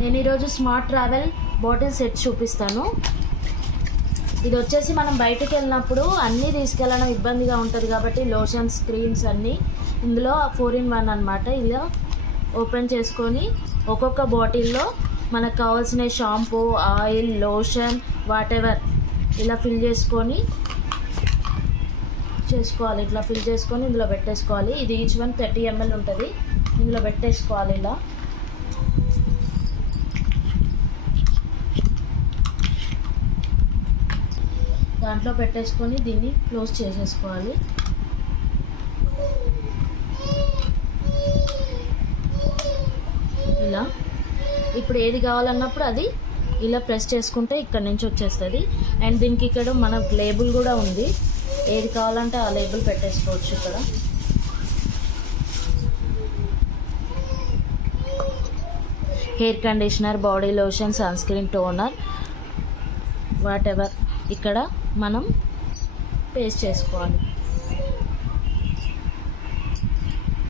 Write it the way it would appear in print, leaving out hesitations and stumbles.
నేను ఈరోజు smart travel bottle set చూపిస్తాను. ఇది వచ్చేసి మనం బయటకు వెళ్ళినప్పుడు అన్నీ తీసుకెళ్ళడం ఇబ్బందిగా ఉంటుంది కాబట్టి లోషన్స్, క్రీమ్స్ అన్నీ ఇందులో 4-in-1 అనమాట. ఇలా ఓపెన్ చేసుకొని ఒక్కొక్క బాటిల్లో మనకు కావాల్సిన షాంపూ, ఆయిల్, లోషన్, వాటెవర్ ఇలా ఫిల్ చేసుకోవాలి. ఇట్లా ఫిల్ చేసుకొని ఇందులో పెట్టేసుకోవాలి. ఇది ఈచ్ వన్ 30 ml ఉంటుంది. ఇందులో పెట్టేసుకోవాలి. ఇలా దాంట్లో పెట్టేసుకొని దీన్ని క్లోజ్ చేసేసుకోవాలి. ఇలా ఇప్పుడు ఏది కావాలన్నప్పుడు అది ఇలా ప్రెస్ చేసుకుంటే ఇక్కడ నుంచి వచ్చేస్తుంది. అండ్ దీనికి ఇక్కడ మన లేబుల్ కూడా ఉంది. ఏది కావాలంటే ఆ లేబుల్ పెట్టేసుకోవచ్చు. ఇక్కడ hair conditioner, body lotion, sunscreen, toner, whatever ఇక్కడ మనం పేస్ట్ చేసుకోవాలి.